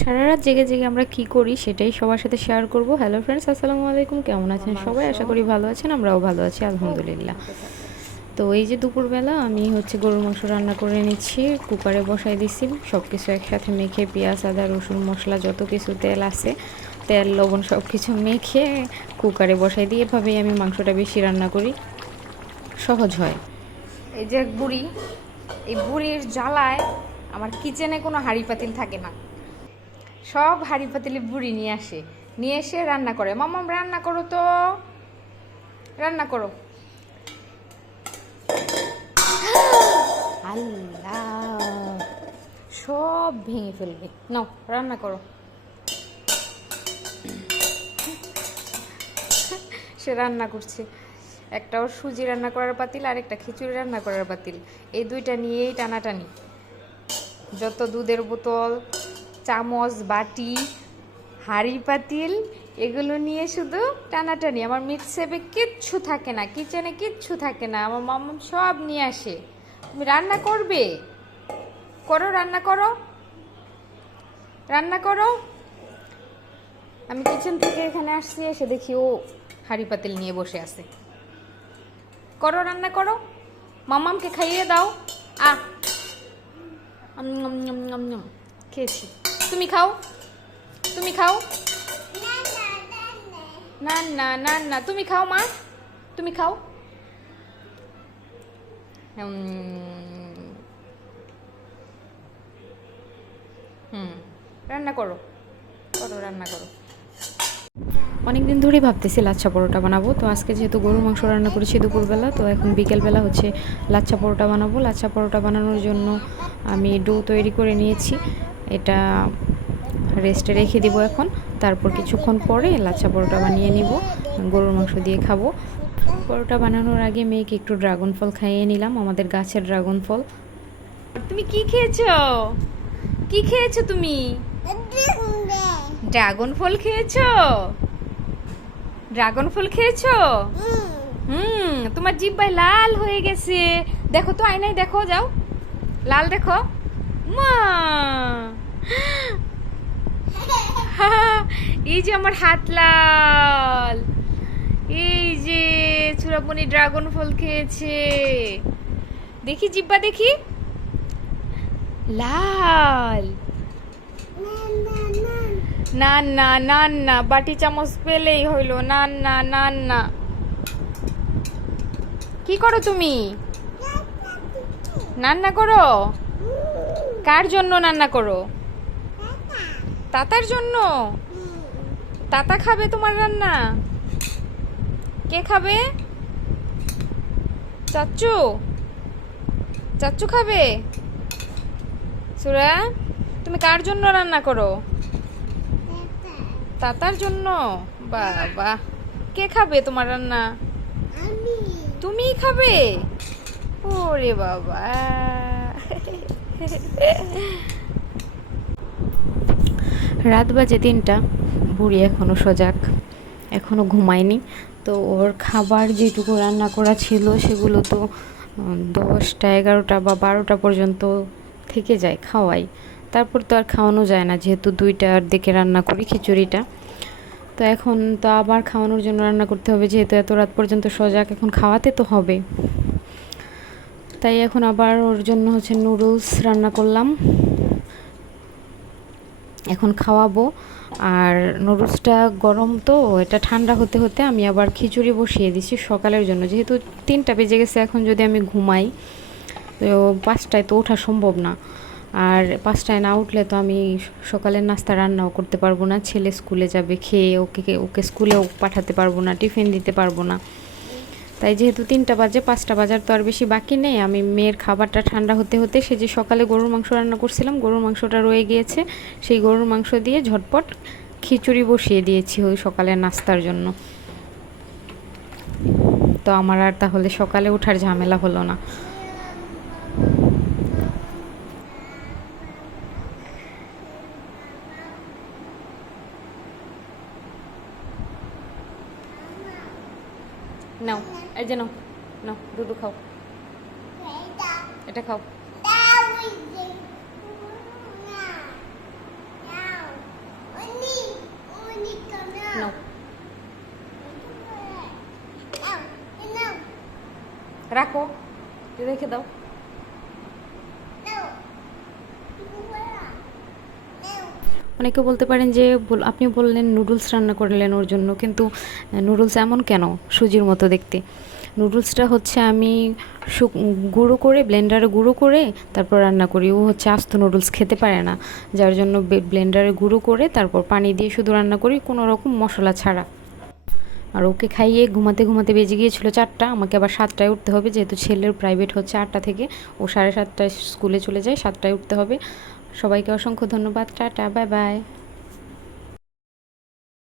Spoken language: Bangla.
সারা রাত জেগে জেগে আমরা কি করি সেটাই সবার সাথে শেয়ার করব। হ্যালো ফ্রেন্ডস, আসসালামু আলাইকুম। কেমন আছেন সবাই? আশা করি ভালো আছেন, আমরাও ভালো আছি আলহামদুলিল্লাহ। তো এই যে দুপুরবেলা আমি গরুর মাংস রান্না করে নিচ্ছি, কুকারে বসাই দিছি। সব কিছু একসাথে মেখে পেঁয়াজ আদা রসুন মশলা যত কিছু তেল আছে, তেল লবণ সব কিছু মেখে কুকারে বসাই দিই। এভাবেই আমি মাংসটা বেশি রান্না করি, সহজ হয়। এই যে বুড়ি, এই বুড়ির জ্বালায় আমার কিচেনে কোনো হাঁড়ি পাতিল থাকে না। সব হাঁড়ি পাতিলে বুড়ি নিয়ে এসে রান্না করে। মাম্মাম রান্না করো তো, রান্না করো। আল্লাহ, সব ভেঙে ফেলবে। নাও রান্না করো। সে রান্না করছে, একটা ওর সুজি রান্না করার পাতিল আর একটা খিচুড়ি রান্না করার পাতিল, এই দুইটা নিয়েই টানাটানি। যত দুধের বোতল, চামচ, বাটি, হাঁড়ি পাতিল, এগুলো নিয়ে শুধু টানাটানি। আমার মিক্সেপে কিচ্ছু থাকে না, কিচেনে কিচ্ছু থাকে না, আমার মাম্মা সব নিয়ে আসে। তুমি রান্না করবে, করো, রান্না করো, রান্না করো। আমি কিচেন থেকে এখানে আসছি, এসে দেখি ও হাঁড়ি পাতিল নিয়ে বসে আছে। করো, রান্না করো, মাম্মামকে খাইয়ে দাও। খেয়েছি, তুমি খাও, তুমি খাও। না না না না, তুমি খাও মা, তুমি খাও। রান্না করো, করো, রান্না করো। অনেক দিন ধরেই ভাবতেছি লাচ্ছা পরোটা বানাবো। তো আজকে যেহেতু গরুর মাংস রান্না করেছি দুপুরবেলা, তো এখন বিকেলবেলা লাচ্ছা পরোটা বানাবো। লাচ্ছা পরোটা বানানোর জন্য আমি ডো তৈরি করে নিয়েছি, এটা রেস্টে রেখে দিব এখন। তারপর কিছুক্ষণ পরে লাচ্ছা পরোটা বানিয়ে নিব, গরুর মাংস দিয়ে খাবো। পরোটা বানানোর আগে মেয়েকে একটু ড্রাগন ফল খাইয়ে নিলাম, আমাদের গাছের ড্রাগন ফল। তুমি কি খেয়েছো? কি খেয়েছো তুমি? ড্রাগন ফল খেয়েছো? ড্রাগন ফল খেয়েছো? তোমার জিহ্বায় লাল হয়ে গেছে। দেখো তো আয়নায়, দেখো, যাও, লাল দেখো। মা, এই যে আমার হাত লাল, এই যে চূড়ামণি ড্রাগন ফল খেয়েছে। দেখি জিহ্বা, দেখি, লাল। না না না না, বাটি চামচ পেলেই হইলো। না না না না। কি করো তুমি? রান্না করো? কার জন্য রান্না করো? তাতার জন্য? তাতা খাবে তোমার রান্না? কে খাবে? চাচ্চু? চাচ্চু খাবে? সুরা, তুমি কার জন্য রান্না করো? তাতার জন্য? বাবা, কে খাবে তোমার রান্না? তুমিই খাবে? ওরে বাবা। রাত বাজে 3টা, বুড়ি এখনও সজাগ, এখনও ঘুমায়নি। তো ওর খাবার যেটুকু রান্না করা ছিল সেগুলো তো 10টা 11টা বা 12টা পর্যন্ত থেকে যায়, খাওয়াই। তারপর তো আর খাওয়ানো যায় না, যেহেতু 2টার দিকে রান্না করি খিচুড়িটা। তো এখন তো আবার খাওয়ানোর জন্য রান্না করতে হবে, যেহেতু এত রাত পর্যন্ত সজাগ, এখন খাওয়াতে তো হবে। তাই এখন আবার ওর জন্য নুডলস রান্না করলাম, এখন খাওয়াবো। আর নুডলসটা গরম, তো এটা ঠান্ডা হতে হতে আমি আবার খিচুড়ি বসিয়ে দিছি সকালের জন্য। যেহেতু 3টা বেজে গেছে, এখন যদি আমি ঘুমাই তো 5টায় তো ওঠা সম্ভব না। আর 5টায় না উঠলে তো আমি সকালের নাস্তা রান্নাও করতে পারবো না, ছেলে স্কুলে যাবে, খেয়ে ওকে স্কুলেও পাঠাতে পারবো না, টিফিন দিতে পারবো না। তাই যেহেতু 3টা বাজে, 5টা বাজার তো আর বেশি বাকি নেই, আমি মেয়ের খাবারটা ঠান্ডা হতে হতে, সে যে সকালে গরুর মাংস রান্না করছিলাম, গরুর মাংসটা রয়ে গিয়েছে, সেই গরুর মাংস দিয়ে ঝটপট খিচুড়ি বসিয়ে দিয়েছি ওই সকালের নাস্তার জন্য। তো আমার আর তাহলে সকালে ওঠার ঝামেলা হলো না। নাও, এই যে নাও, নাও দুধু খাও, এটা খাও। নাও রাখো, রেখে দাও। অনেকে বলতে পারেন যে আপনি বললেন নুডলস রান্না করলেন ওর জন্য, কিন্তু নুডলস এমন কেন সুজির মতো দেখতে? নুডলসটা হচ্ছে আমি গুঁড়ো করে, ব্লেন্ডারে গুঁড়ো করে তারপর রান্না করি। ও হচ্ছে আস্ত নুডলস খেতে পারে না, যার জন্য ব্লেন্ডারে গুঁড়ো করে তারপর পানি দিয়ে শুধু রান্না করি, কোনো রকম মশলা ছাড়া। আর ওকে খাইয়ে ঘুমাতে ঘুমাতে বেজে গিয়েছিল 4টা। আমাকে আবার 7টায় উঠতে হবে, যেহেতু ছেলের প্রাইভেট হচ্ছে 8টা থেকে, ও 7:30টায় স্কুলে চলে যায়, 7টায় উঠতে হবে। সবাইকে অসংখ্য ধন্যবাদ। Tata, bye bye.